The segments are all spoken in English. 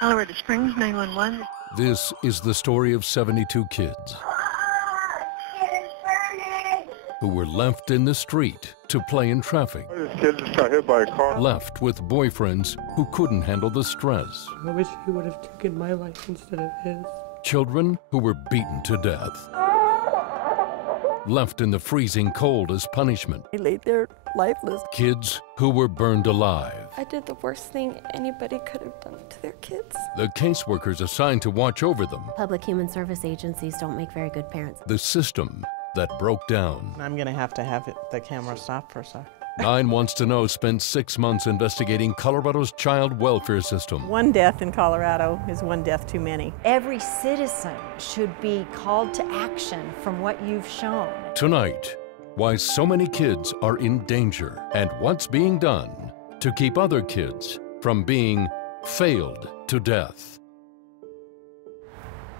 Colorado Springs 911. This is the story of 72 kids who were left in the street to play in traffic. This kid just got hit by a car. Left with boyfriends who couldn't handle the stress. I wish he would have taken my life instead of his. Children who were beaten to death. Left in the freezing cold as punishment. They laid there lifeless. Kids who were burned alive. I did the worst thing anybody could have done to their kids. The caseworkers assigned to watch over them. Public human service agencies don't make very good parents. The system that broke down. I'm gonna have the camera stop for a sec. 9 Wants to Know spent 6 months investigating Colorado's child welfare system. One death in Colorado is one death too many. Every citizen should be called to action from what you've shown. Tonight, why so many kids are in danger and what's being done to keep other kids from being failed to death.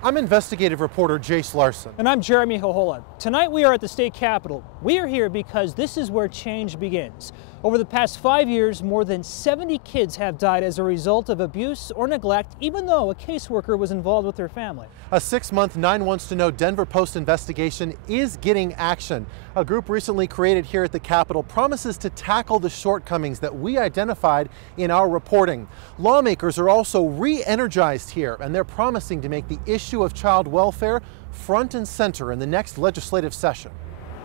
I'm investigative reporter Jace Larson. And I'm Jeremy Hohola. Tonight we are at the state capitol. We are here because this is where change begins. Over the past 5 years, more than 70 kids have died as a result of abuse or neglect, even though a caseworker was involved with their family. A 6-month 9 Wants to Know Denver Post investigation is getting action. A group recently created here at the Capitol promises to tackle the shortcomings that we identified in our reporting. Lawmakers are also re-energized here, and they're promising to make the issue of child welfare front and center in the next legislative session.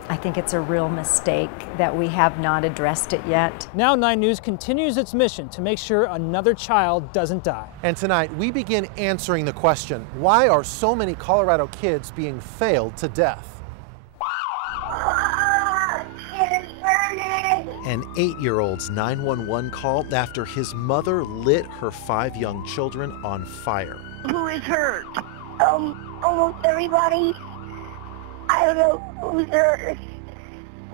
I think it's a real mistake that we have not addressed it yet. Now 9 News continues its mission to make sure another child doesn't die. And tonight we begin answering the question, why are so many Colorado kids being failed to death? An 8-year-old's 911 call after his mother lit her 5 young children on fire. Who is hurt? Almost everybody. I don't know who's hurt.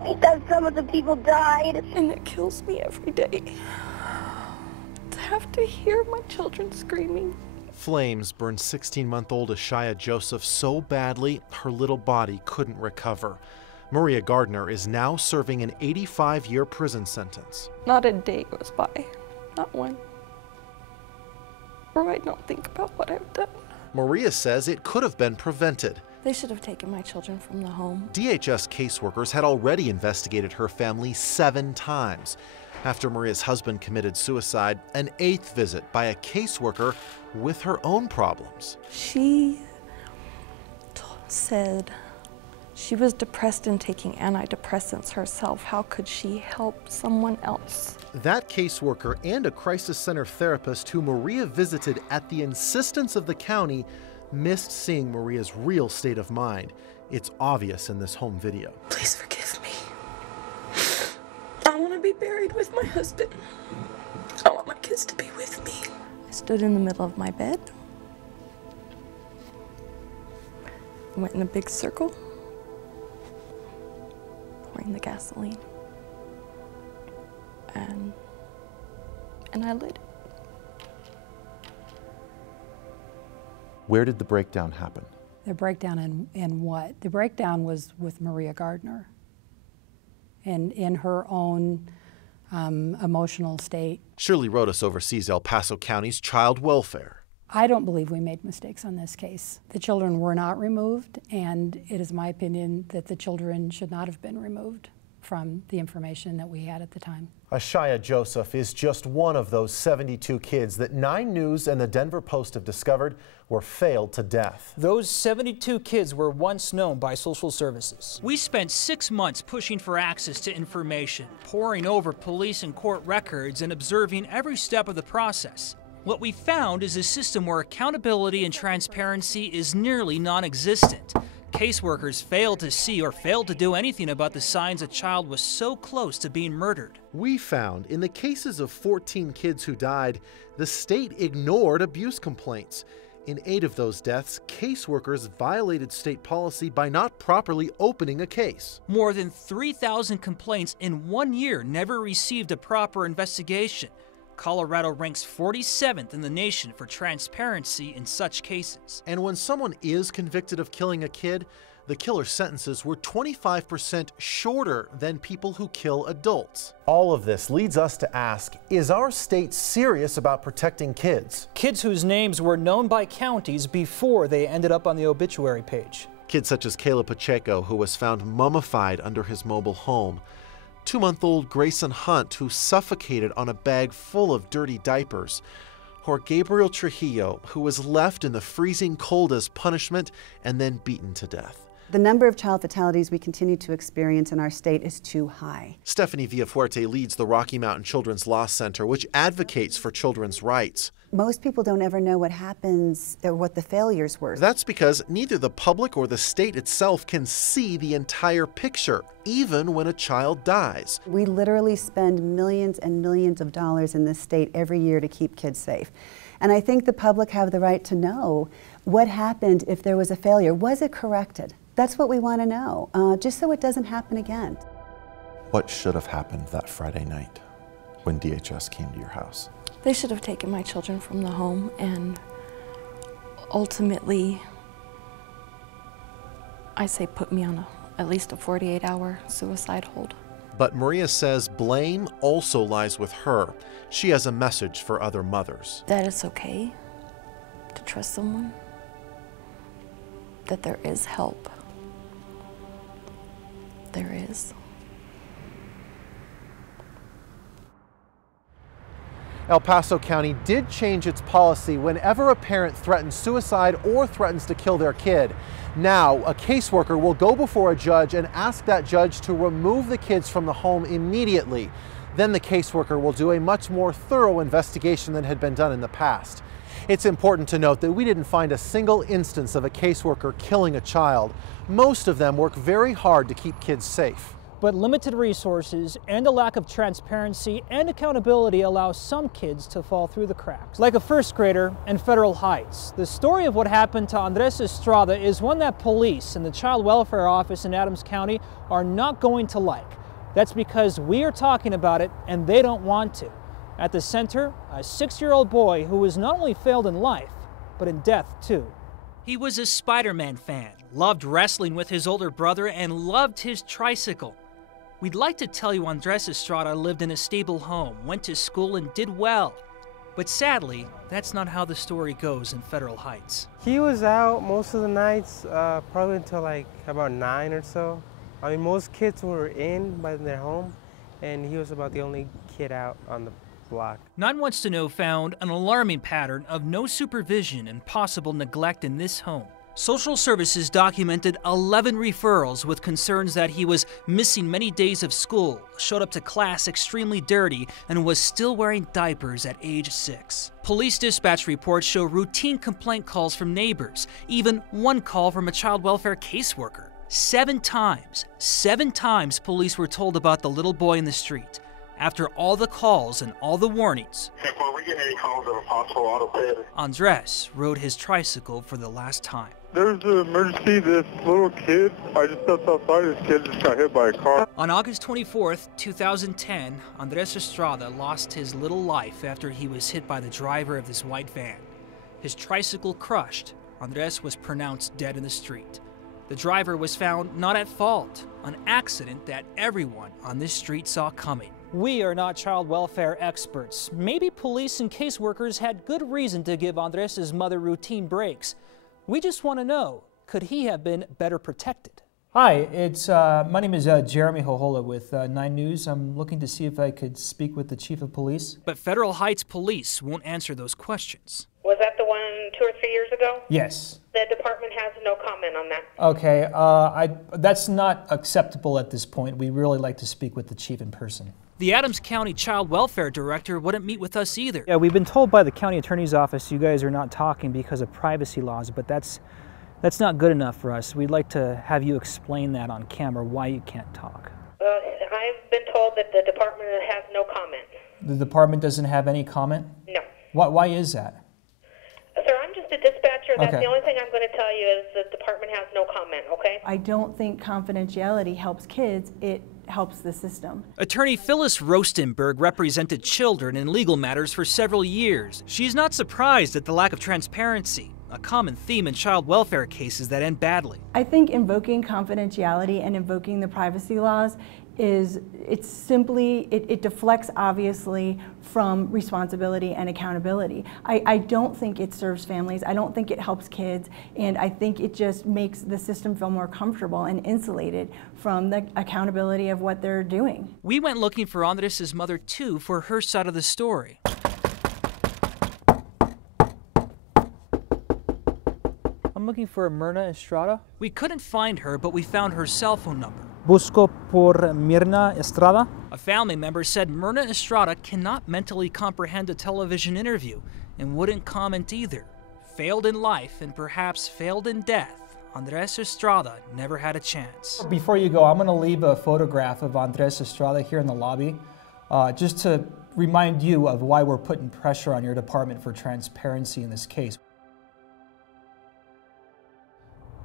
Because some of the people died. And it kills me every day to have to hear my children screaming. Flames burned 16-month-old Ashaya Joseph so badly her little body couldn't recover. Maria Gardner is now serving an 85-year prison sentence. Not a day goes by, not one, where I don't think about what I've done. Maria says it could have been prevented. They should have taken my children from the home. DHS caseworkers had already investigated her family 7 times. After Maria's husband committed suicide, an 8th visit by a caseworker with her own problems. She said she was depressed and taking antidepressants herself. How could she help someone else? That caseworker and a crisis center therapist who Maria visited at the insistence of the county missed seeing Maria's real state of mind. It's obvious in this home video. Please forgive me. I want to be buried with my husband. I want my kids to be with me. I stood in the middle of my bed. I went in a big circle, pouring the gasoline. And I lit it. Where did the breakdown happen? The breakdown in what? The breakdown was with Maria Gardner and in her own emotional state. Shirley Rodas oversees El Paso County's child welfare. I don't believe we made mistakes on this case. The children were not removed, and it is my opinion that the children should not have been removed from the information that we had at the time. Ashaya Joseph is just one of those 72 kids that 9 News and the Denver Post have discovered were failed to death. Those 72 kids were once known by social services. We spent 6 months pushing for access to information, poring over police and court records, and observing every step of the process. What we found is a system where accountability and transparency is nearly non-existent. Caseworkers failed to see or failed to do anything about the signs a child was so close to being murdered. We found in the cases of 14 kids who died, the state ignored abuse complaints. In 8 of those deaths, caseworkers violated state policy by not properly opening a case. More than 3,000 complaints in 1 year never received a proper investigation. Colorado ranks 47th in the nation for transparency in such cases. And when someone is convicted of killing a kid, The killer's sentences were 25% shorter than people who kill adults. All of this leads us to ask, is our state serious about protecting kids? Kids whose names were known by counties before they ended up on the obituary page. Kids such as Caleb Pacheco, who was found mummified under his mobile home. 2-month-old Grayson Hunt, who suffocated on a bag full of dirty diapers. Or Gabriel Trujillo, who was left in the freezing cold as punishment and then beaten to death. The number of child fatalities we continue to experience in our state is too high. Stephanie Villafuerte leads the Rocky Mountain Children's Law Center, which advocates for children's rights. Most people don't ever know what happens or what the failures were. That's because neither the public or the state itself can see the entire picture, even when a child dies. We literally spend millions and millions of dollars in this state every year to keep kids safe. And I think the public have the right to know what happened if there was a failure. Was it corrected? That's what we want to know, just so it doesn't happen again. What should have happened that Friday night when DHS came to your house? They should have taken my children from the home and ultimately, I say, put me on at least a 48-hour suicide hold. But Maria says blame also lies with her. She has a message for other mothers. That it's okay to trust someone, that there is help. There is. El Paso County did change its policy whenever a parent threatens suicide or threatens to kill their kid. Now, a caseworker will go before a judge and ask that judge to remove the kids from the home immediately. Then the caseworker will do a much more thorough investigation than had been done in the past. It's important to note that we didn't find a single instance of a caseworker killing a child. Most of them work very hard to keep kids safe. But limited resources and a lack of transparency and accountability allow some kids to fall through the cracks. Like a first grader in Federal Heights. The story of what happened to Andres Estrada is one that police and the Child Welfare Office in Adams County are not going to like. That's because we are talking about it and they don't want to. At the center, a 6-year-old boy who was not only failed in life, but in death too. He was a Spider-Man fan, loved wrestling with his older brother, and loved his tricycle. We'd like to tell you Andres Estrada lived in a stable home, went to school, and did well. But sadly, that's not how the story goes in Federal Heights. He was out most of the nights, probably until like about 9 or so. I mean, most kids were in by their home, and he was about the only kid out on the block. 9 Wants to Know found an alarming pattern of no supervision and possible neglect in this home. Social services documented 11 referrals with concerns that he was missing many days of school, showed up to class extremely dirty, and was still wearing diapers at age 6. Police dispatch reports show routine complaint calls from neighbors, even one call from a child welfare caseworker. 7 times police were told about the little boy in the street. After all the calls and all the warnings, Were we getting any calls of a possible auto theft? Andres rode his tricycle for the last time. There's an emergency. This little kid, I just stepped outside. This kid just got hit by a car. On August 24th, 2010, Andres Estrada lost his little life after he was hit by the driver of this white van. His tricycle crushed. Andres was pronounced dead in the street. The driver was found not at fault, an accident that everyone on this street saw coming. We are not child welfare experts. Maybe police and caseworkers had good reason to give Andres' mother routine breaks. We just want to know, could he have been better protected? Hi, my name is Jeremy Hohola with 9 News. I'm looking to see if I could speak with the chief of police. But Federal Heights Police won't answer those questions. Was that the one 2 or 3 years ago? Yes. The department has no comment on that. Okay, that's not acceptable at this point. We really like to speak with the chief in person. The Adams County Child Welfare Director wouldn't meet with us either. Yeah, we've been told by the county attorney's office you guys are not talking because of privacy laws, but that's not good enough for us. We'd like to have you explain that on camera, why you can't talk. I've been told that the department has no comment. The department doesn't have any comment? No. Why is that? Sir, I'm just a dispatcher. That's Okay. the only thing I'm going to tell you is the department has no comment, okay? I don't think confidentiality helps kids. It helps the system. Attorney Phyllis Rostenberg represented children in legal matters for several years. She's not surprised at the lack of transparency. a common theme in child welfare cases that end badly. I think invoking confidentiality and invoking the privacy laws it deflects obviously from responsibility and accountability. I don't think it serves families, I don't think it helps kids, and I think it just makes the system feel more comfortable and insulated from the accountability of what they're doing. We went looking for Andres' mother too for her side of the story. I'm looking for Myrna Estrada. We couldn't find her, but we found her cell phone number. Busco por Myrna Estrada. A family member said Myrna Estrada cannot mentally comprehend a television interview and wouldn't comment either. Failed in life and perhaps failed in death, Andres Estrada never had a chance. Before you go, I'm going to leave a photograph of Andres Estrada here in the lobby, just to remind you of why we're putting pressure on your department for transparency in this case.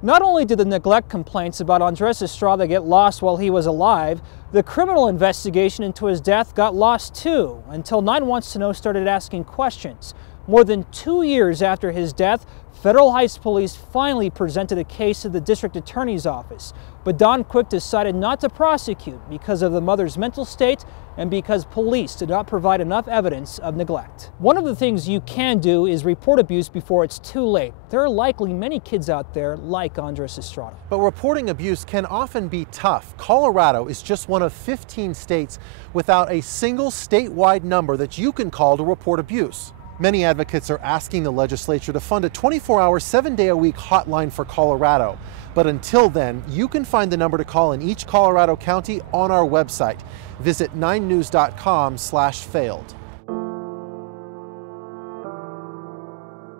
Not only did the neglect complaints about Andres Estrada get lost while he was alive, the criminal investigation into his death got lost too, until 9 Wants to Know started asking questions. More than 2 years after his death, Federal Heights Police finally presented a case to the district attorney's office, but Don Quick decided not to prosecute because of the mother's mental state and because police did not provide enough evidence of neglect. One of the things you can do is report abuse before it's too late. There are likely many kids out there like Andres Estrada. But reporting abuse can often be tough. Colorado is just one of 15 states without a single statewide number that you can call to report abuse. Many advocates are asking the legislature to fund a 24-hour, 7-day-a-week hotline for Colorado. But until then, you can find the number to call in each Colorado county on our website. Visit 9news.com/failed.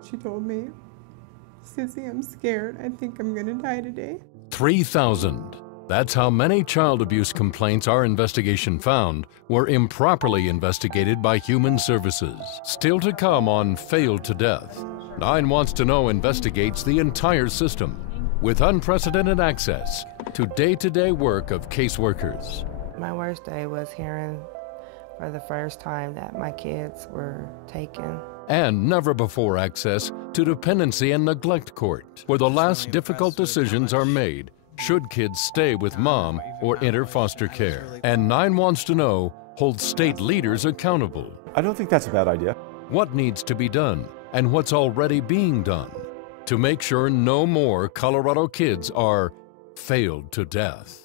She told me, "Sissy, I'm scared. I think I'm gonna die today." 3,000. That's how many child abuse complaints our investigation found were improperly investigated by Human Services. Still to come on Failed to Death. 9 Wants to Know investigates the entire system with unprecedented access to day-to-day work of caseworkers. My worst day was hearing for the first time that my kids were taken. And never-before access to dependency and neglect court, where the last difficult decisions are made. Should kids stay with mom or enter foster care? And 9 Wants to Know holds state leaders accountable. I don't think that's a bad idea. What needs to be done and what's already being done to make sure no more Colorado kids are failed to death.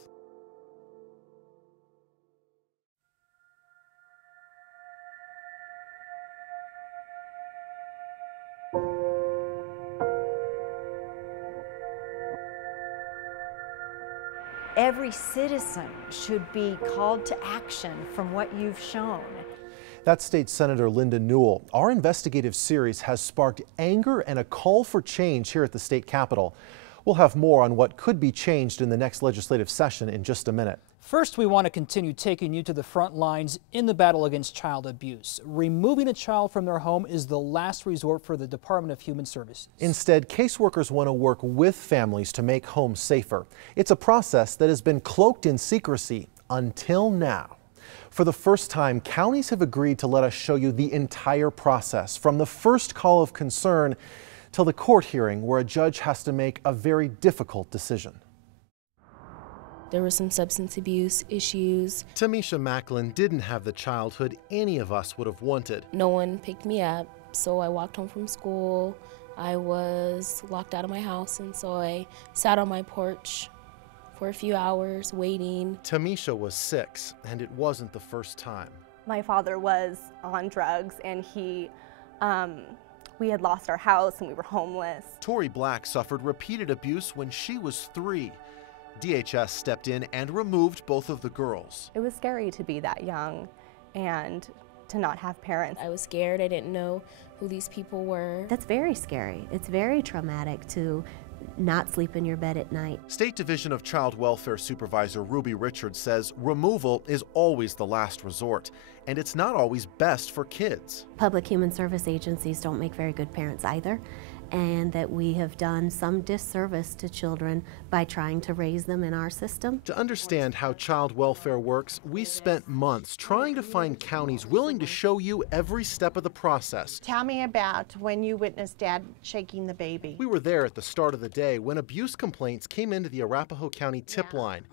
Every citizen should be called to action from what you've shown. That's State Senator Linda Newell. Our investigative series has sparked anger and a call for change here at the state capitol. We'll have more on what could be changed in the next legislative session in just a minute. First, we want to continue taking you to the front lines in the battle against child abuse. Removing a child from their home is the last resort for the Department of Human Services. Instead, caseworkers want to work with families to make homes safer. It's a process that has been cloaked in secrecy until now. For the first time, counties have agreed to let us show you the entire process, from the first call of concern till the court hearing where a judge has to make a very difficult decision. There were some substance abuse issues. Tamisha Macklin didn't have the childhood any of us would have wanted. No one picked me up, so I walked home from school. I was locked out of my house, and so I sat on my porch for a few hours waiting. Tamisha was 6, and it wasn't the first time. My father was on drugs, and we had lost our house and we were homeless. Tori Black suffered repeated abuse when she was 3. DHS stepped in and removed both of the girls. It was scary to be that young and to not have parents. I was scared. I didn't know who these people were. That's very scary. It's very traumatic to not sleep in your bed at night. State Division of Child Welfare Supervisor Ruby Richards says removal is always the last resort, and it's not always best for kids. Public human service agencies don't make very good parents either. and that we have done some disservice to children by trying to raise them in our system. To understand how child welfare works, we spent months trying to find counties willing to show you every step of the process. Tell me about when you witnessed Dad shaking the baby. We were there at the start of the day when abuse complaints came into the Arapahoe County tip line.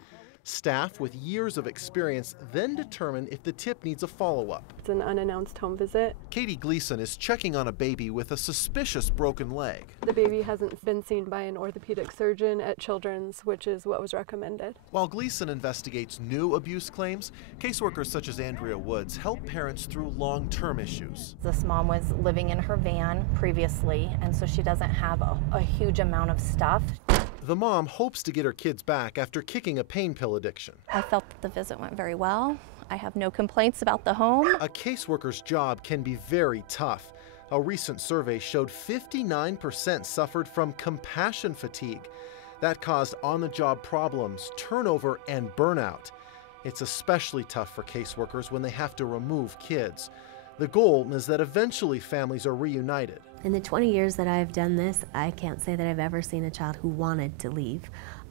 Staff with years of experience then determine if the tip needs a follow-up. It's an unannounced home visit. Katie Gleason is checking on a baby with a suspicious broken leg. The baby hasn't been seen by an orthopedic surgeon at Children's, which is what was recommended. While Gleason investigates new abuse claims, caseworkers such as Andrea Woods help parents through long-term issues. This mom was living in her van previously, and so she doesn't have a huge amount of stuff. The mom hopes to get her kids back after kicking a pain pill addiction. I felt that the visit went very well. I have no complaints about the home. A caseworker's job can be very tough. A recent survey showed 59% suffered from compassion fatigue. That caused on-the-job problems, turnover, and burnout. It's especially tough for caseworkers when they have to remove kids. The goal is that eventually families are reunited. In the 20 years that I've done this, I can't say that I've ever seen a child who wanted to leave.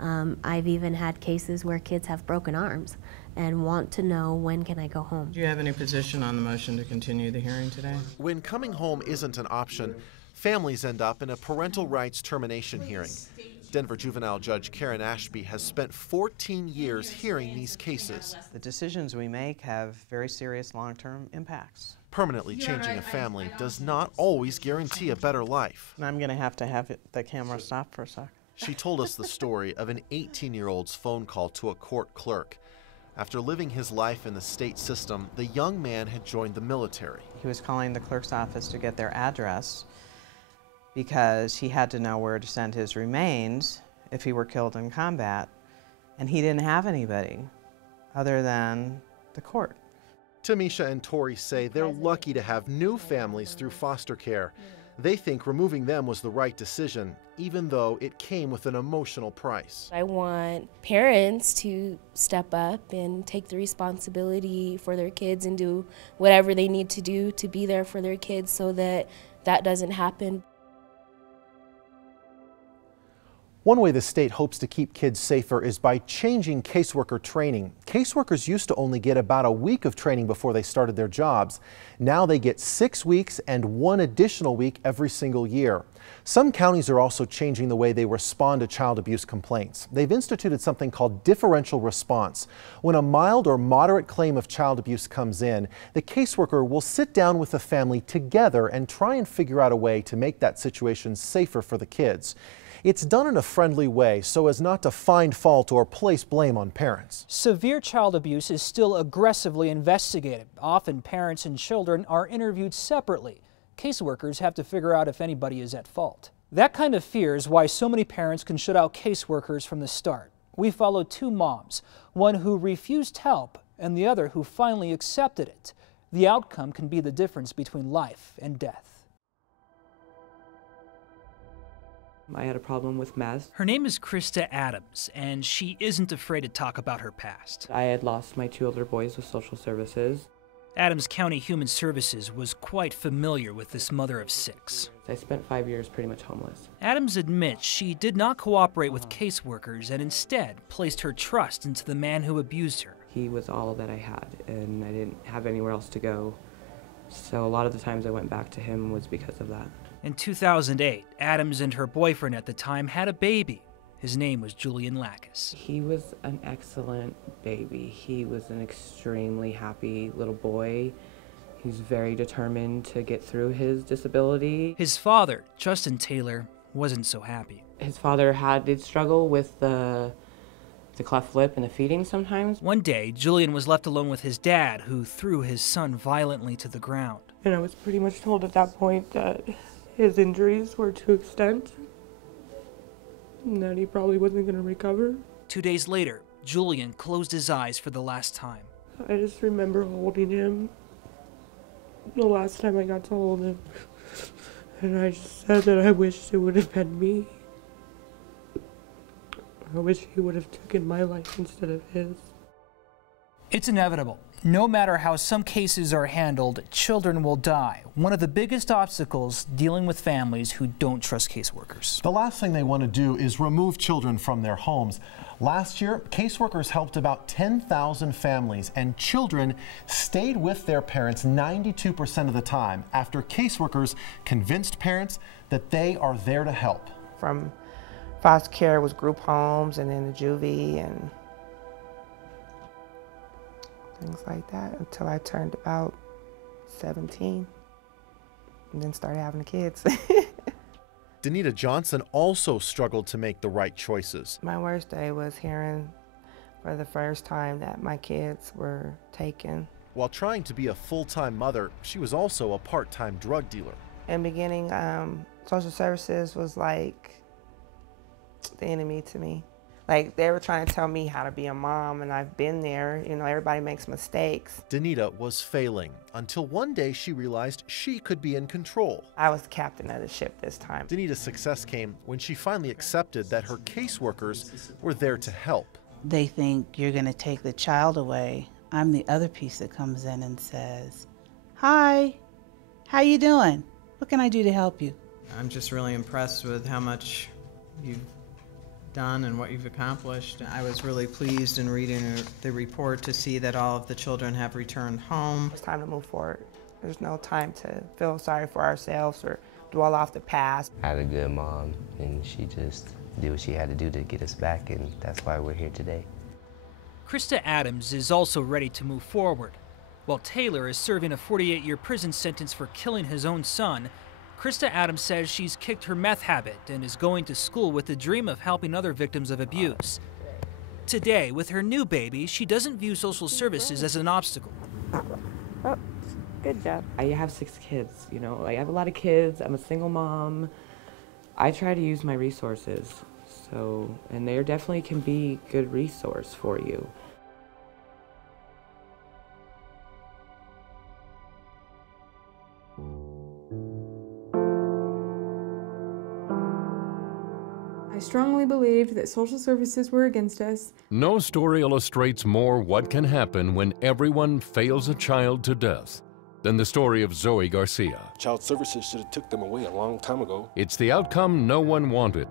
I've even had cases where kids have broken arms and want to know, when can I go home? Do you have any position on the motion to continue the hearing today? When coming home isn't an option, families end up in a parental rights termination hearing. Denver juvenile judge Karen Ashby has spent 14 years hearing these cases. The decisions we make have very serious long-term impacts. Permanently changing a family does not always guarantee a better life. I'm going to have the camera stop for a sec. She told us the story of an 18-year-old's phone call to a court clerk. After living his life in the state system, the young man had joined the military. He was calling the clerk's office to get their address because he had to know where to send his remains if he were killed in combat, and he didn't have anybody other than the court. Tamisha and Tori say they're lucky to have new families through foster care. They think removing them was the right decision, even though it came with an emotional price. I want parents to step up and take the responsibility for their kids and do whatever they need to do to be there for their kids so that that doesn't happen. One way the state hopes to keep kids safer is by changing caseworker training. Caseworkers used to only get about a week of training before they started their jobs. Now they get 6 weeks and 1 additional week every single year. Some counties are also changing the way they respond to child abuse complaints. They've instituted something called differential response. When a mild or moderate claim of child abuse comes in, the caseworker will sit down with the family together and try and figure out a way to make that situation safer for the kids. It's done in a friendly way so as not to find fault or place blame on parents. Severe child abuse is still aggressively investigated. Often parents and children are interviewed separately. Caseworkers have to figure out if anybody is at fault. That kind of fear is why so many parents can shut out caseworkers from the start. We followed 2 moms, one who refused help and the other who finally accepted it. The outcome can be the difference between life and death. I had a problem with meth. Her name is Krista Adams, and she isn't afraid to talk about her past. I had lost my 2 older boys with social services. Adams County Human Services was quite familiar with this mother of 6. I spent 5 years pretty much homeless. Adams admits she did not cooperate with caseworkers and instead placed her trust into the man who abused her. He was all that I had, and I didn't have anywhere else to go. So a lot of the times I went back to him was because of that. In 2008, Adams and her boyfriend at the time had a baby. His name was Julian Lackas. He was an excellent baby. He was an extremely happy little boy. He was very determined to get through his disability. His father, Justin Taylor, wasn't so happy. His father did struggle with the cleft lip and the feeding sometimes. One day, Julian was left alone with his dad, who threw his son violently to the ground. And I was pretty much told at that point that his injuries were to extent and that he probably wasn't going to recover. 2 days later, Julian closed his eyes for the last time. I just remember holding him the last time I got to hold him. And I just said that I wished it would have been me. I wish he would have taken my life instead of his. It's inevitable. No matter how some cases are handled, children will die. One of the biggest obstacles dealing with families who don't trust caseworkers. The last thing they want to do is remove children from their homes. Last year, caseworkers helped about 10,000 families, and children stayed with their parents 92% of the time after caseworkers convinced parents that they are there to help. From foster care was group homes, and then the juvie and things like that, until I turned about 17 and then started having the kids. Danita Johnson also struggled to make the right choices. My worst day was hearing for the first time that my kids were taken. While trying to be a full-time mother, she was also a part-time drug dealer. In the beginning, social services was like the enemy to me. Like, they were trying to tell me how to be a mom, and I've been there. You know, everybody makes mistakes. Danita was failing until one day she realized she could be in control. I was the captain of the ship this time. Danita's success came when she finally accepted that her caseworkers were there to help. They think you're going to take the child away. I'm the other piece that comes in and says, "Hi, how you doing? What can I do to help you?" I'm just really impressed with how much you've done and what you've accomplished. I was really pleased in reading the report to see that all of the children have returned home. It's time to move forward. There's no time to feel sorry for ourselves or dwell off the past. I had a good mom, and she just did what she had to do to get us back, and that's why we're here today. Krista Adams is also ready to move forward. While Taylor is serving a 48-year prison sentence for killing his own son, Krista Adams says she's kicked her meth habit and is going to school with the dream of helping other victims of abuse. Today, with her new baby, she doesn't view social services as an obstacle. Oh, good job. I have 6 kids, you know, I have a lot of kids, I'm a single mom. I try to use my resources, and there definitely can be a good resource for you. I strongly believed that social services were against us. No story illustrates more what can happen when everyone fails a child to death than the story of Zoe Garcia. Child services should have took them away a long time ago. It's the outcome no one wanted,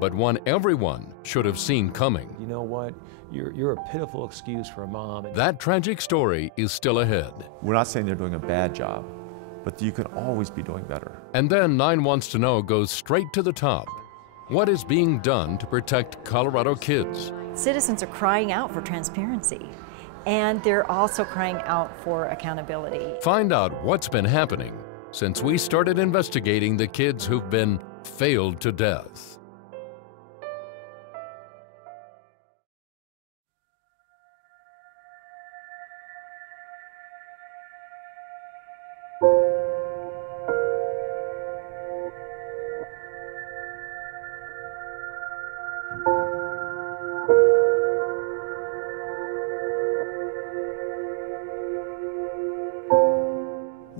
but one everyone should have seen coming. You know what? You're a pitiful excuse for a mom. That tragic story is still ahead. We're not saying they're doing a bad job, but you can always be doing better. And then 9 Wants to Know goes straight to the top. What is being done to protect Colorado kids? Citizens are crying out for transparency, and they're also crying out for accountability. Find out what's been happening since we started investigating the kids who've been failed to death.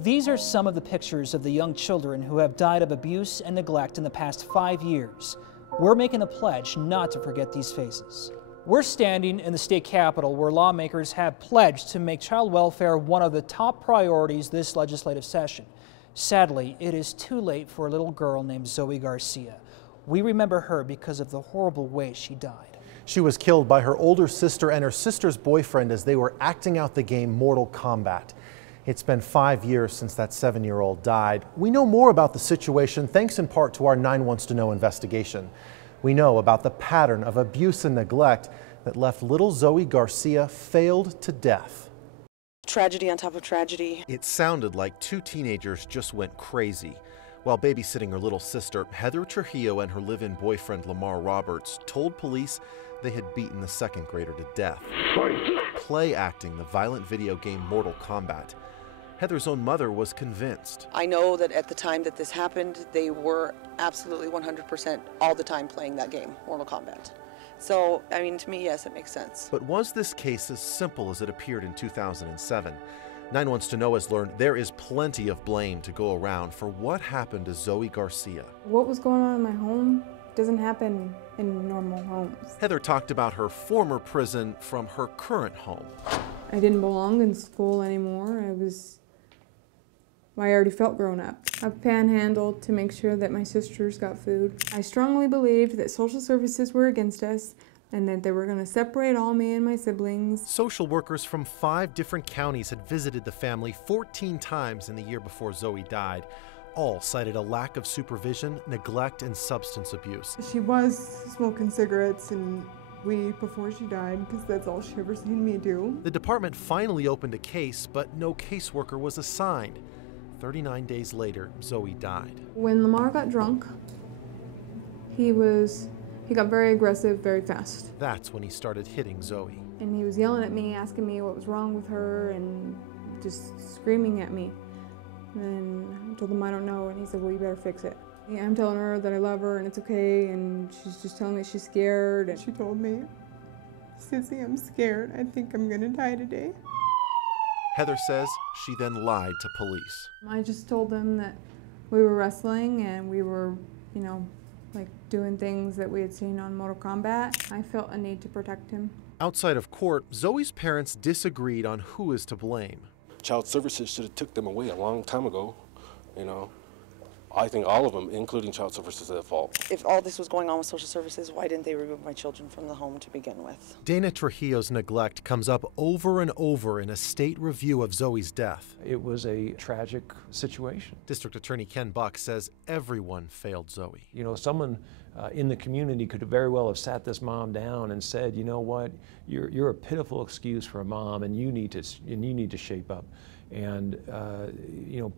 These are some of the pictures of the young children who have died of abuse and neglect in the past 5 years. We're making a pledge not to forget these faces. We're standing in the state capitol where lawmakers have pledged to make child welfare one of the top priorities this legislative session. Sadly, it is too late for a little girl named Zoe Garcia. We remember her because of the horrible way she died. She was killed by her older sister and her sister's boyfriend as they were acting out the game Mortal Kombat. It's been 5 years since that 7-year-old died. We know more about the situation thanks in part to our 9 Wants to Know investigation. We know about the pattern of abuse and neglect that left little Zoe Garcia failed to death. Tragedy on top of tragedy. It sounded like 2 teenagers just went crazy. While babysitting her little sister, Heather Trujillo and her live-in boyfriend Lamar Roberts told police they had beaten the 2nd grader to death, play acting the violent video game Mortal Kombat. Heather's own mother was convinced. I know that at the time that this happened, they were absolutely 100% all the time playing that game, Mortal Kombat. So, I mean, to me, yes, it makes sense. But was this case as simple as it appeared in 2007? 9 Wants to Know has learned there is plenty of blame to go around for what happened to Zoe Garcia. What was going on in my home doesn't happen in normal homes. Heather talked about her former prison from her current home. I didn't belong in school anymore. I already felt grown up. I panhandled to make sure that my sisters got food. I strongly believed that social services were against us and that they were going to separate all me and my siblings. Social workers from 5 different counties had visited the family 14 times in the year before Zoe died. All cited a lack of supervision, neglect, and substance abuse. She was smoking cigarettes and weed before she died because that's all she ever seen me do. The department finally opened a case, but no caseworker was assigned. 39 days later, Zoe died. When Lamar got drunk, he got very aggressive very fast. That's when he started hitting Zoe. And he was yelling at me, asking me what was wrong with her, and just screaming at me. And I told him I don't know, and he said, well, you better fix it. Yeah, I'm telling her that I love her and it's okay, and she's just telling me she's scared. And she told me, Sissy, I'm scared. I think I'm gonna die today. Heather says she then lied to police. I just told them that we were wrestling and we were, like doing things that we had seen on Mortal Kombat. I felt a need to protect him. Outside of court, Zoe's parents disagreed on who is to blame. Child Services should have took them away a long time ago, I think all of them, including Child Services, are at fault. If all this was going on with social services, why didn't they remove my children from the home to begin with? Dana Trujillo's neglect comes up over and over in a state review of Zoe's death. It was a tragic situation. District Attorney Ken Buck says everyone failed Zoe. Someone in the community could very well have sat this mom down and said, you know what, you're a pitiful excuse for a mom, and you need to shape up. And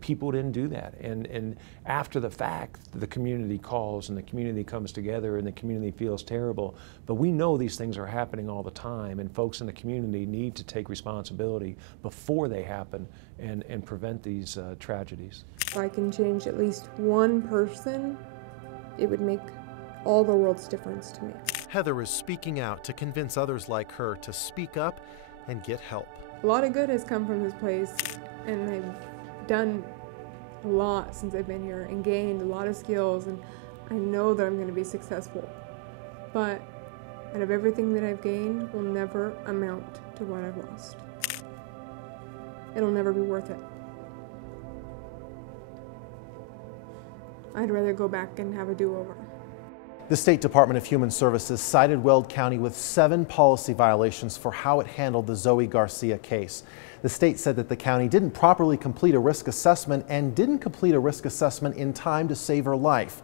people didn't do that. And after the fact, the community calls and the community comes together and the community feels terrible. But we know these things are happening all the time, and folks in the community need to take responsibility before they happen and prevent these tragedies. If I can change at least one person, it would make all the world's difference to me. Heather is speaking out to convince others like her to speak up and get help. A lot of good has come from this place, and I've done a lot since I've been here and gained a lot of skills, and I know that I'm going to be successful. But out of everything that I've gained will never amount to what I've lost. It'll never be worth it. I'd rather go back and have a do-over. The State Department of Human Services cited Weld County with 7 policy violations for how it handled the Zoe Garcia case. The state said that the county didn't properly complete a risk assessment and didn't complete a risk assessment in time to save her life.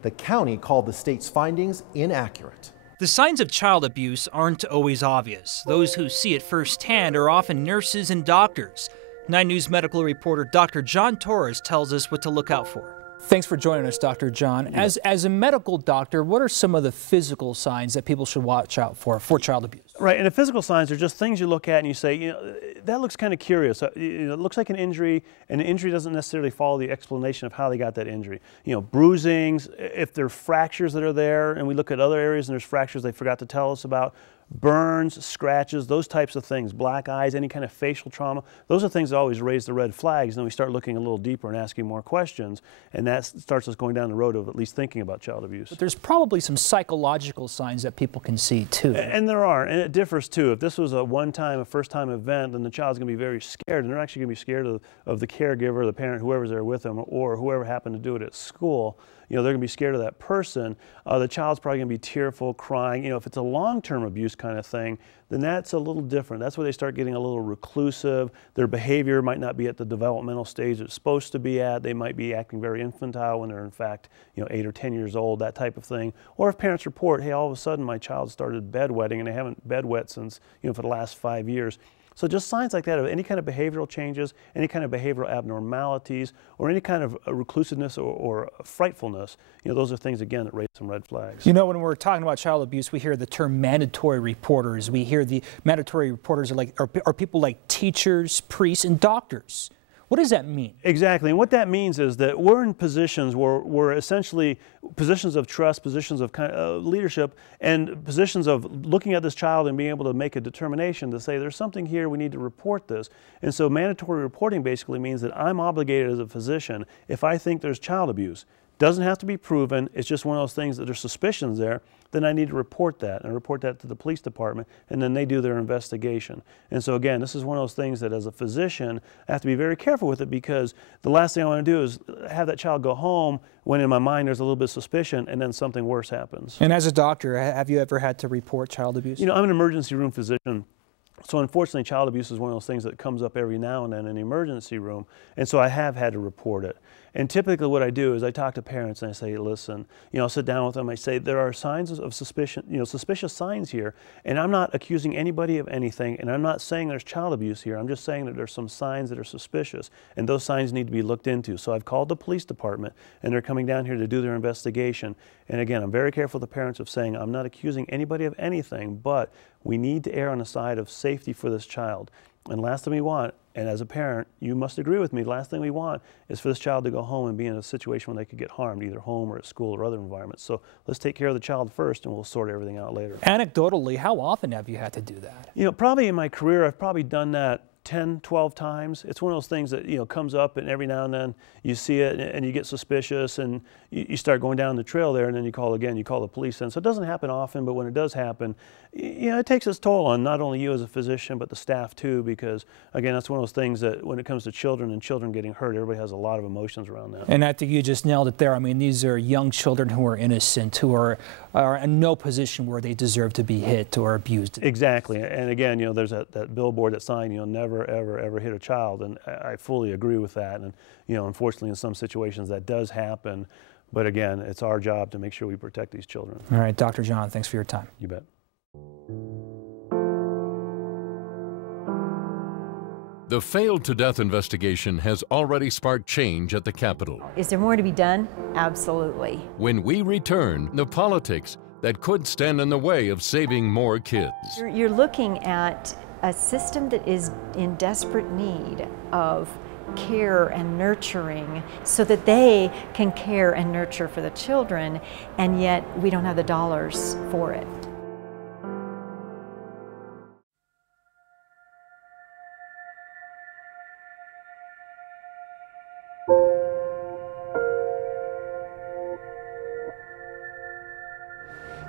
The county called the state's findings inaccurate. The signs of child abuse aren't always obvious. Those who see it firsthand are often nurses and doctors. 9 News medical reporter Dr. John Torres tells us what to look out for. Thanks for joining us, Dr. John. As a medical doctor, what are some of the physical signs that people should watch out for child abuse? Right, and the physical signs are just things you look at and you say, that looks kind of curious. It looks like an injury, and the injury doesn't necessarily follow the explanation of how they got that injury. Bruisings, if there are fractures that are there, and we look at other areas and there's fractures they forgot to tell us about, burns, scratches, those types of things, black eyes, any kind of facial trauma, those are things that always raise the red flags. And then we start looking a little deeper and asking more questions, and that starts us going down the road of at least thinking about child abuse. But there's probably some psychological signs that people can see too. And there are, and it differs too. If this was a first-time event, then the child's going to be very scared, and they're actually going to be scared of the caregiver, the parent, whoever's there with them, or whoever happened to do it at school. They're going to be scared of that person. The child's probably going to be tearful, crying. If it's a long-term abuse kind of thing, then that's a little different. That's where they start getting a little reclusive. Their behavior might not be at the developmental stage it's supposed to be at. They might be acting very infantile when they're in fact, 8 or 10 years old, that type of thing. Or if parents report, hey, all of a sudden my child started bedwetting and they haven't bedwet since, for the last 5 years. So just signs like that of any kind of behavioral changes, any kind of behavioral abnormalities, or any kind of reclusiveness or frightfulness, those are things, again, that raise some red flags. When we're talking about child abuse, we hear the term mandatory reporters. We hear the mandatory reporters are people like teachers, priests, and doctors. What does that mean? Exactly, and what that means is that we're in positions where we're essentially positions of trust, positions of leadership, and positions of looking at this child and being able to make a determination to say there's something here, we need to report this. And so mandatory reporting basically means that I'm obligated as a physician, if I think there's child abuse, Doesn't have to be proven. It's just one of those things that there's suspicions there. Then I need to report that and report that to the police department, and then they do their investigation. And so again, this is one of those things that as a physician, I have to be very careful with it, because the last thing I want to do is have that child go home when in my mind there's a little bit of suspicion and then something worse happens. And as a doctor, have you ever had to report child abuse? You know, I'm an emergency room physician. So unfortunately, child abuse is one of those things that comes up every now and then in the emergency room, and so I have had to report it. And typically what I do is I talk to parents and I say, listen, you know, I'll sit down with them, I say, there are signs of suspicion, you know, suspicious signs here, and I'm not accusing anybody of anything, and I'm not saying there's child abuse here, I'm just saying that there's some signs that are suspicious, and those signs need to be looked into. So I've called the police department, and they're coming down here to do their investigation. And again, I'm very careful with the parents of saying, I'm not accusing anybody of anything, but we need to err on the side of safety for this child. And last thing we want, and as a parent, you must agree with me, the last thing we want is for this child to go home and be in a situation where they could get harmed, either home or at school or other environments. So let's take care of the child first, and we'll sort everything out later. Anecdotally, how often have you had to do that? You know, probably in my career, I've probably done that 10, 12 times. It's one of those things that, you know, comes up, and every now and then you see it and you get suspicious, and you start going down the trail there, and then you call again, you call the police in. So it doesn't happen often, but when it does happen, you know, it takes its toll on not only you as a physician, but the staff too, because again, that's one of those things that when it comes to children and children getting hurt, everybody has a lot of emotions around that. And I think you just nailed it there. I mean, these are young children who are innocent, who are in no position where they deserve to be hit or abused. Exactly. And again, you know, there's that billboard, that sign, you know, never, ever, ever hit a child. And I fully agree with that. And, you know, unfortunately, in some situations that does happen. But again, it's our job to make sure we protect these children. All right, Dr. John, thanks for your time. You bet. The failed to death investigation has already sparked change at the Capitol. Is there more to be done? Absolutely. When we return, the politics that could stand in the way of saving more kids. You're looking at a system that is in desperate need of care and nurturing so that they can care and nurture for the children, and yet we don't have the dollars for it.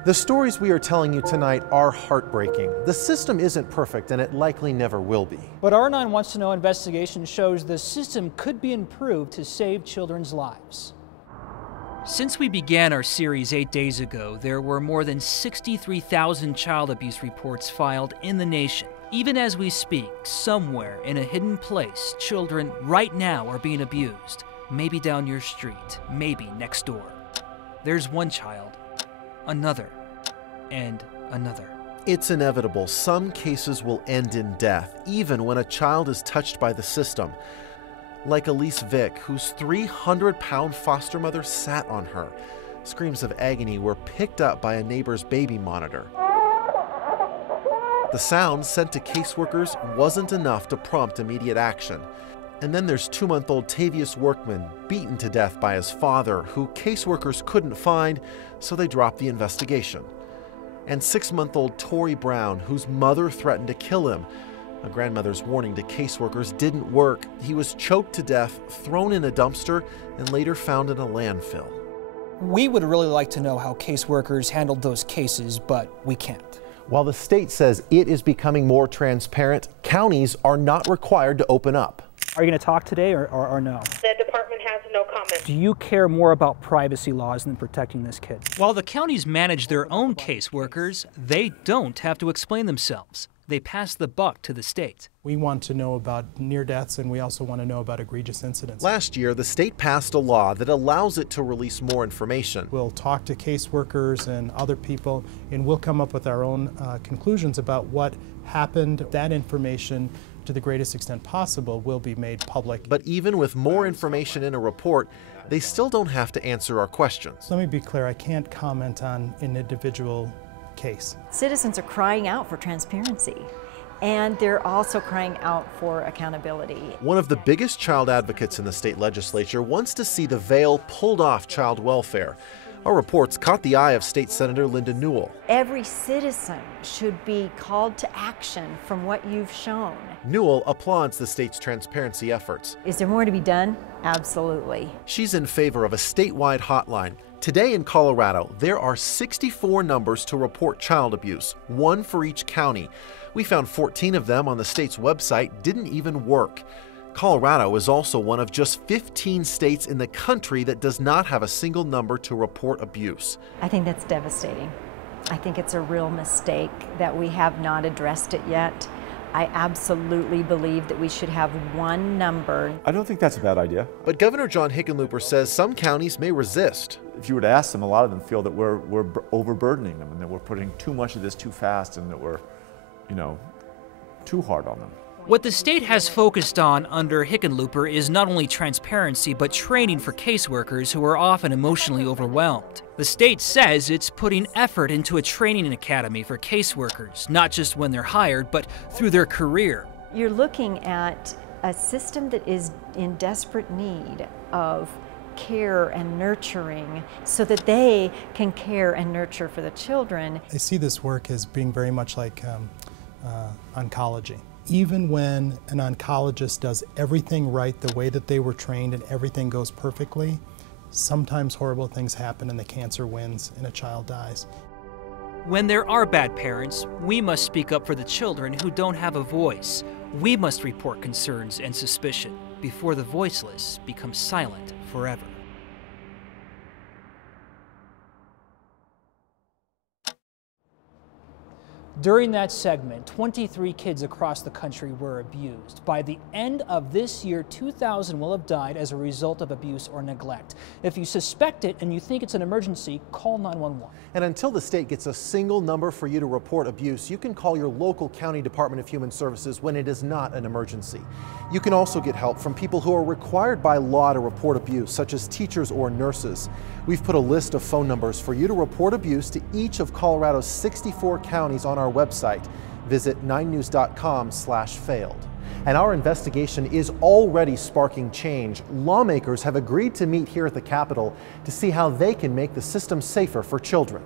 The stories we are telling you tonight are heartbreaking. The system isn't perfect, and it likely never will be. But our 9 Wants to Know investigation shows the system could be improved to save children's lives. Since we began our series 8 days ago, there were more than 63,000 child abuse reports filed in the nation. Even as we speak, somewhere in a hidden place, children right now are being abused. Maybe down your street, maybe next door. There's one child, another, and another. It's inevitable. Some cases will end in death, even when a child is touched by the system. Like Elise Vick, whose 300-pound foster mother sat on her. Screams of agony were picked up by a neighbor's baby monitor. The sound sent to caseworkers wasn't enough to prompt immediate action. And then there's 2-month-old Tavius Workman, beaten to death by his father, who caseworkers couldn't find, so they dropped the investigation. And 6-month-old Tori Brown, whose mother threatened to kill him. A grandmother's warning to caseworkers didn't work. He was choked to death, thrown in a dumpster, and later found in a landfill. We would really like to know how caseworkers handled those cases, but we can't. While the state says it is becoming more transparent, counties are not required to open up. Are you going to talk today or no? The department has no comment. Do you care more about privacy laws than protecting this kid? While the counties manage their own caseworkers, they don't have to explain themselves. They pass the buck to the state. We want to know about near deaths, and we also want to know about egregious incidents. Last year, the state passed a law that allows it to release more information. We'll talk to caseworkers and other people, and we'll come up with our own conclusions about what happened. That information, to the greatest extent possible, will be made public. But even with more information in a report, they still don't have to answer our questions. Let me be clear, I can't comment on an individual case. Citizens are crying out for transparency, and they're also crying out for accountability. One of the biggest child advocates in the state legislature wants to see the veil pulled off child welfare. Our reports caught the eye of State Senator Linda Newell. Every citizen should be called to action from what you've shown. Newell applauds the state's transparency efforts. Is there more to be done? Absolutely. She's in favor of a statewide hotline. Today in Colorado, there are 64 numbers to report child abuse, one for each county. We found 14 of them on the state's website didn't even work. Colorado is also one of just 15 states in the country that does not have a single number to report abuse. I think that's devastating. I think it's a real mistake that we have not addressed it yet. I absolutely believe that we should have one number. I don't think that's a bad idea. But Governor John Hickenlooper says some counties may resist. If you were to ask them, a lot of them feel that we're overburdening them and that we're putting too much of this too fast and that we're, too hard on them. What the state has focused on under Hickenlooper is not only transparency, but training for caseworkers who are often emotionally overwhelmed. The state says it's putting effort into a training academy for caseworkers, not just when they're hired, but through their career. You're looking at a system that is in desperate need of care and nurturing so that they can care and nurture for the children. I see this work as being very much like oncology. Even when an oncologist does everything right the way that they were trained and everything goes perfectly, sometimes horrible things happen and the cancer wins and a child dies. When there are bad parents, we must speak up for the children who don't have a voice. We must report concerns and suspicion before the voiceless become silent forever. During that segment, 23 kids across the country were abused. By the end of this year, 2,000 will have died as a result of abuse or neglect. If you suspect it and you think it's an emergency, call 911. And until the state gets a single number for you to report abuse, you can call your local county Department of Human Services when it is not an emergency. You can also get help from people who are required by law to report abuse, such as teachers or nurses. We've put a list of phone numbers for you to report abuse to each of Colorado's 64 counties on our website. Visit 9news.com/failed. And our investigation is already sparking change. Lawmakers have agreed to meet here at the Capitol to see how they can make the system safer for children.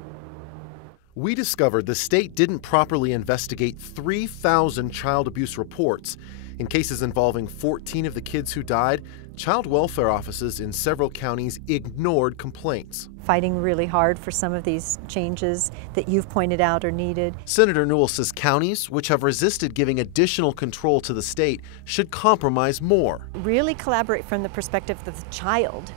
We discovered the state didn't properly investigate 3,000 child abuse reports. In cases involving 14 of the kids who died, child welfare offices in several counties ignored complaints. Fighting really hard for some of these changes that you've pointed out are needed. Senator Newell says counties, which have resisted giving additional control to the state, should compromise more. Really collaborate from the perspective of the child,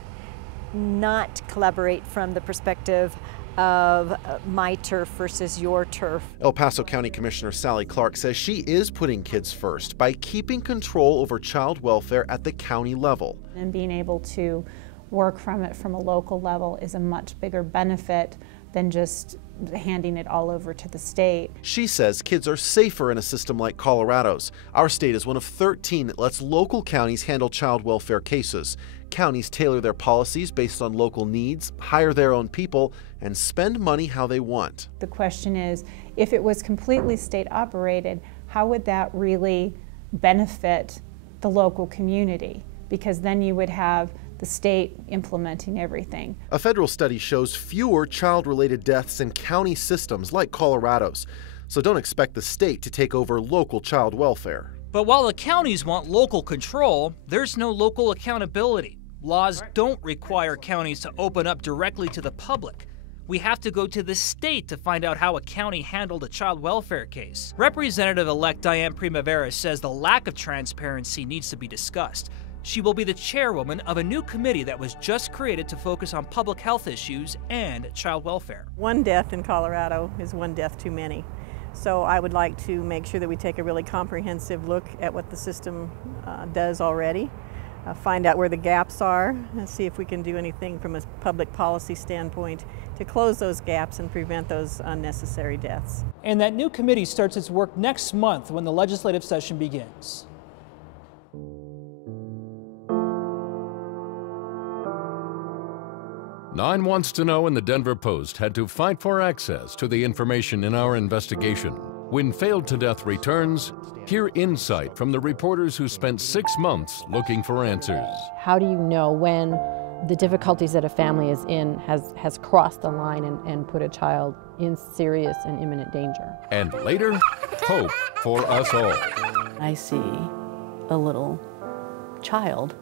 not collaborate from the perspective of my turf versus your turf. El Paso County Commissioner Sally Clark says she is putting kids first by keeping control over child welfare at the county level. And being able to work from it from a local level is a much bigger benefit than just handing it all over to the state. She says kids are safer in a system like Colorado's. Our state is one of 13 that lets local counties handle child welfare cases. Counties tailor their policies based on local needs, hire their own people, and spend money how they want. The question is, if it was completely state operated, how would that really benefit the local community? Because then you would have the state implementing everything. A federal study shows fewer child-related deaths in county systems like Colorado's. So don't expect the state to take over local child welfare. But while the counties want local control, there's no local accountability. Laws don't require counties to open up directly to the public. We have to go to the state to find out how a county handled a child welfare case. Representative-elect Diane Primavera says the lack of transparency needs to be discussed. She will be the chairwoman of a new committee that was just created to focus on public health issues and child welfare. One death in Colorado is one death too many. So I would like to make sure that we take a really comprehensive look at what the system does already, find out where the gaps are, and see if we can do anything from a public policy standpoint to close those gaps and prevent those unnecessary deaths. And that new committee starts its work next month when the legislative session begins. Nine Wants to Know and the Denver Post had to fight for access to the information in our investigation. When Failed to Death returns, hear insight from the reporters who spent 6 months looking for answers. How do you know when the difficulties that a family is in has crossed the line and put a child in serious and imminent danger. And later, hope for us all. I see a little child,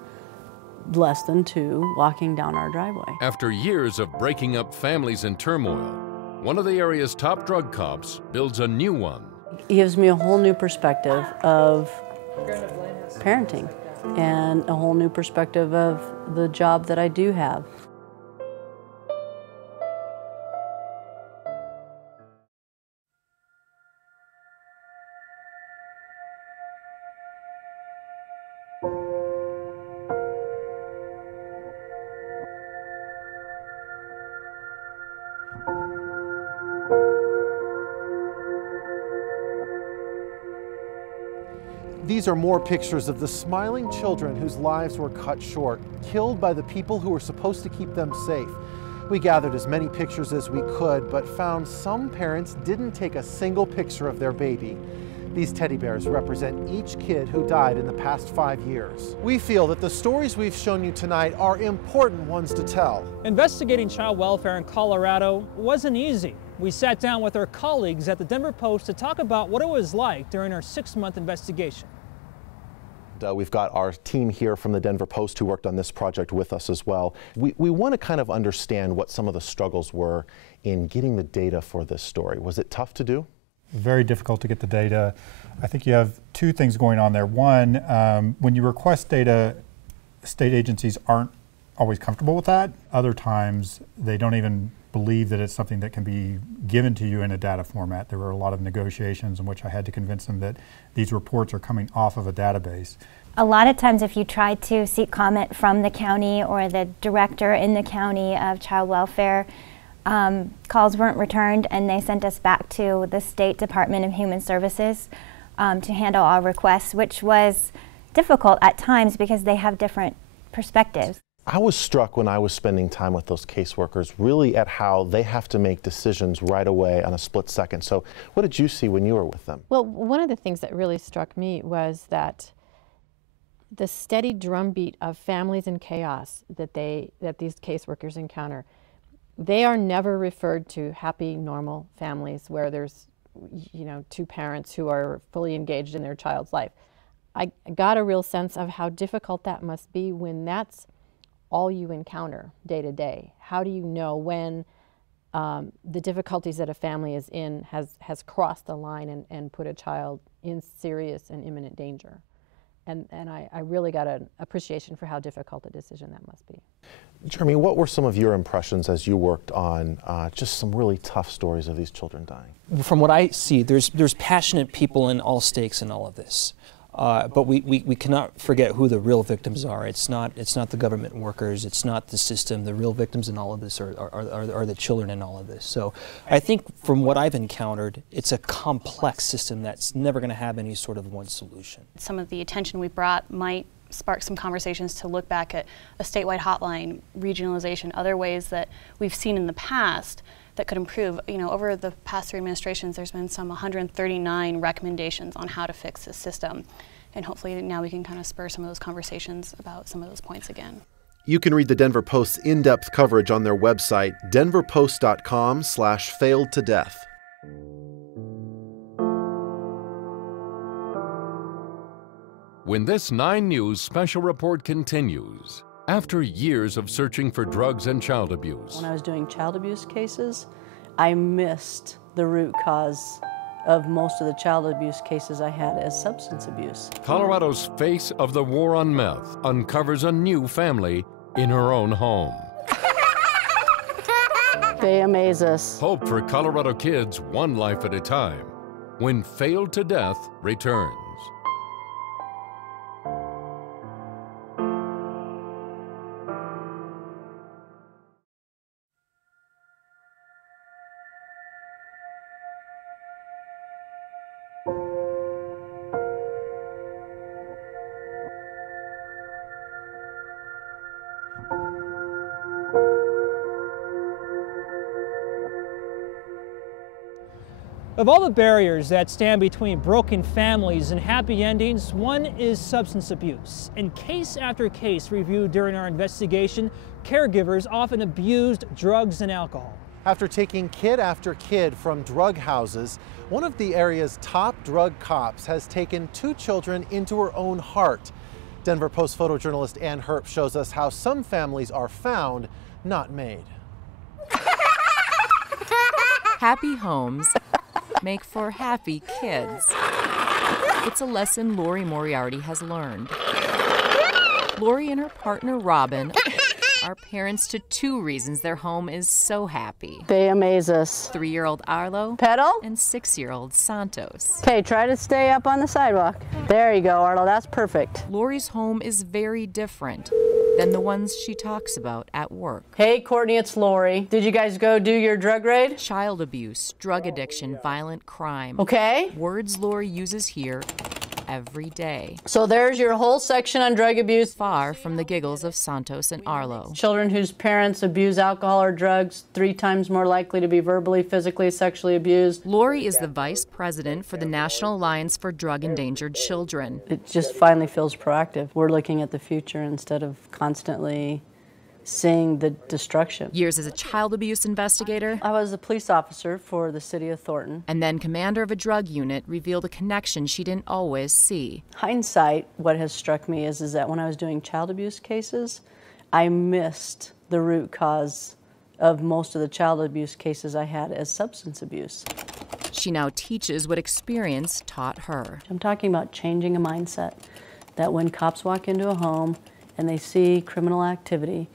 less than 2, walking down our driveway. After years of breaking up families in turmoil, one of the area's top drug cops builds a new one. It gives me a whole new perspective of parenting and a whole new perspective of the job that I do have. These are more pictures of the smiling children whose lives were cut short, killed by the people who were supposed to keep them safe. We gathered as many pictures as we could, but found some parents didn't take a single picture of their baby. These teddy bears represent each kid who died in the past 5 years. We feel that the stories we've shown you tonight are important ones to tell. Investigating child welfare in Colorado wasn't easy. We sat down with our colleagues at the Denver Post to talk about what it was like during our 6-month investigation. We've got our team here from the Denver Post who worked on this project with us as well. We want to kind of understand what some of the struggles were in getting the data for this story. Was it tough to do? Very difficult to get the data. I think you have 2 things going on there. One, when you request data, state agencies aren't always comfortable with that. Other times, they don't even believe that it's something that can be given to you in a data format. There were a lot of negotiations in which I had to convince them that these reports are coming off of a database. A lot of times if you try to seek comment from the county or the director in the county of child welfare, calls weren't returned and they sent us back to the State Department of Human Services to handle our requests, which was difficult at times because they have different perspectives. I was struck when I was spending time with those caseworkers really at how they have to make decisions right away on a split second. So what did you see when you were with them? Well, one of the things that really struck me was that the steady drumbeat of families in chaos that these caseworkers encounter. They are never referred to happy, normal families where there's, 2 parents who are fully engaged in their child's life. I got a real sense of how difficult that must be when that's all you encounter day to day. How do you know when the difficulties that a family is in has crossed the line and put a child in serious and imminent danger? And I really got an appreciation for how difficult a decision that must be. Jeremy, what were some of your impressions as you worked on just some really tough stories of these children dying? From what I see, there's passionate people in all stakes in all of this. But we cannot forget who the real victims are. It's not the government workers. It's not the system. The real victims in all of this are the children in all of this. So I think from what I've encountered, it's a complex system that's never going to have any sort of one solution. Some of the attention we brought might spark some conversations to look back at a statewide hotline, regionalization, other ways that we've seen in the past that could improve. Over the past 3 administrations, there's been some 139 recommendations on how to fix this system. And hopefully now we can kind of spur some of those conversations about some of those points again. You can read the Denver Post's in-depth coverage on their website, denverpost.com/failedtodeath. When this 9 News special report continues, after years of searching for drugs and child abuse. When I was doing child abuse cases, I missed the root cause of most of the child abuse cases I had as substance abuse. Colorado's face of the war on meth uncovers a new family in her own home. They amaze us. Hope for Colorado kids, one life at a time, when Failed to Death returns. Of all the barriers that stand between broken families and happy endings, one is substance abuse. In case after case reviewed during our investigation, caregivers often abused drugs and alcohol. After taking kid after kid from drug houses, one of the area's top drug cops has taken 2 children into her own heart. Denver Post photojournalist Ann Herp shows us how some families are found, not made. Happy homes make for happy kids. It's a lesson Lori Moriarty has learned. Lori and her partner Robin are parents to 2 reasons their home is so happy. They amaze us. 3-year-old Arlo. Pedal. And 6-year-old Santos. Okay, try to stay up on the sidewalk. There you go, Arlo, that's perfect. Lori's home is very different than the ones she talks about at work. Hey, Courtney, it's Lori. Did you guys go do your drug raid? Child abuse, drug addiction, violent crime. Okay. Words Lori uses here every day. So there's your whole section on drug abuse. Far from the giggles of Santos and Arlo. Children whose parents abuse alcohol or drugs, 3 times more likely to be verbally, physically, sexually abused. Lori is the vice president for the National Alliance for Drug Endangered Children. It just finally feels proactive. We're looking at the future instead of constantly seeing the destruction. Years as a child abuse investigator. I was a police officer for the city of Thornton. And then commander of a drug unit revealed a connection she didn't always see. Hindsight, what has struck me is that when I was doing child abuse cases, I missed the root cause of most of the child abuse cases I had as substance abuse. She now teaches what experience taught her. I'm talking about changing a mindset, that when cops walk into a home and they see criminal activity,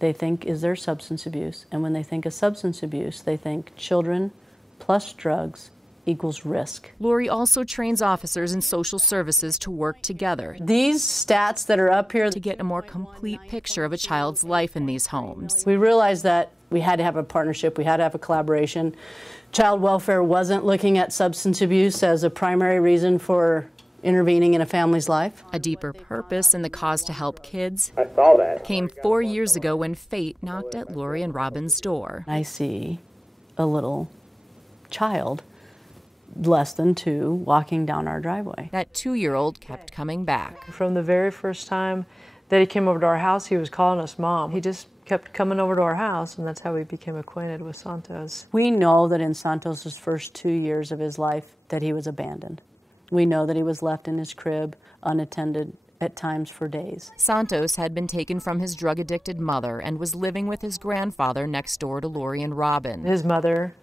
they think, is there substance abuse? And when they think of substance abuse, they think children plus drugs equals risk. Lori also trains officers in social services to work together. These stats that are up here, to get a more complete picture of a child's life in these homes. We realized that we had to have a partnership, we had to have a collaboration. Child welfare wasn't looking at substance abuse as a primary reason for intervening in a family's life. A deeper purpose in the cause to help kids I saw that. Came 4 years ago when fate knocked at Lori and Robin's door. I see a little child, less than 2, walking down our driveway. That 2-year-old kept coming back. From the very first time that he came over to our house, he was calling us Mom. He just kept coming over to our house, and that's how we became acquainted with Santos. We know that in Santos's first 2 years of his life that he was abandoned. We know that he was left in his crib, unattended, at times for days. Santos had been taken from his drug-addicted mother and was living with his grandfather next door to Lori and Robin. His mother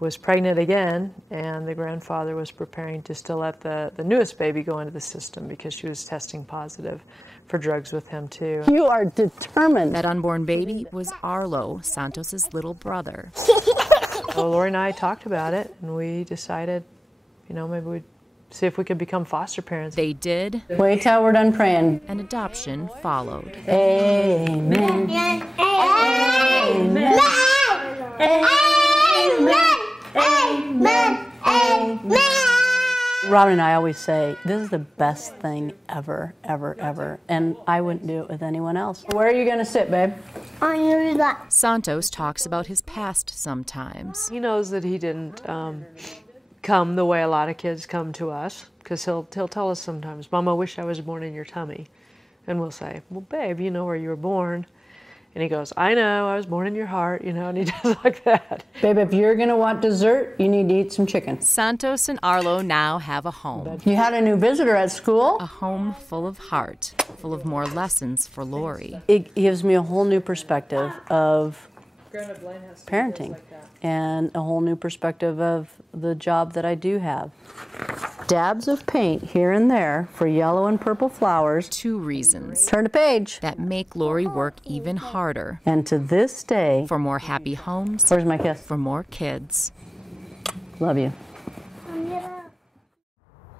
was pregnant again, and the grandfather was preparing to still let the newest baby go into the system because she was testing positive for drugs with him too. You are determined. That unborn baby was Arlo, Santos's little brother. Well, Lori and I talked about it, and we decided, maybe we'd see if we could become foster parents. They did. Wait till we're done praying. And adoption followed. Amen. Amen. Amen. Amen. Amen. Robin and I always say, this is the best thing ever, ever, ever. And I wouldn't do it with anyone else. Where are you going to sit, babe? On your lap. Santos talks about his past sometimes. He knows that he didn't come the way a lot of kids come to us, because he'll tell us sometimes, Mom, I wish I was born in your tummy. And we'll say, well, babe, you know where you were born. And he goes, I know, I was born in your heart, and he does like that. Babe, if you're gonna want dessert, you need to eat some chicken. Santos and Arlo now have a home. You had a new visitor at school? A home full of heart, full of more lessons for Lori. It gives me a whole new perspective of parenting and a whole new perspective of the job that I do have. Dabs of paint here and there for yellow and purple flowers. 2 reasons. Turn a page. That make Lori work even harder. And to this day. For more happy homes. Where's my kiss? For more kids. Love you.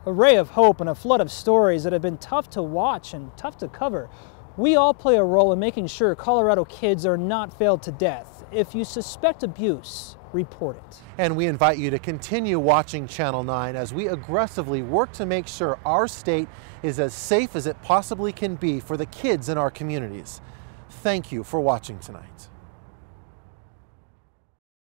A ray of hope and a flood of stories that have been tough to watch and tough to cover. We all play a role in making sure Colorado kids are not failed to death. If you suspect abuse, report it. And we invite you to continue watching Channel 9 as we aggressively work to make sure our state is as safe as it possibly can be for the kids in our communities. Thank you for watching tonight.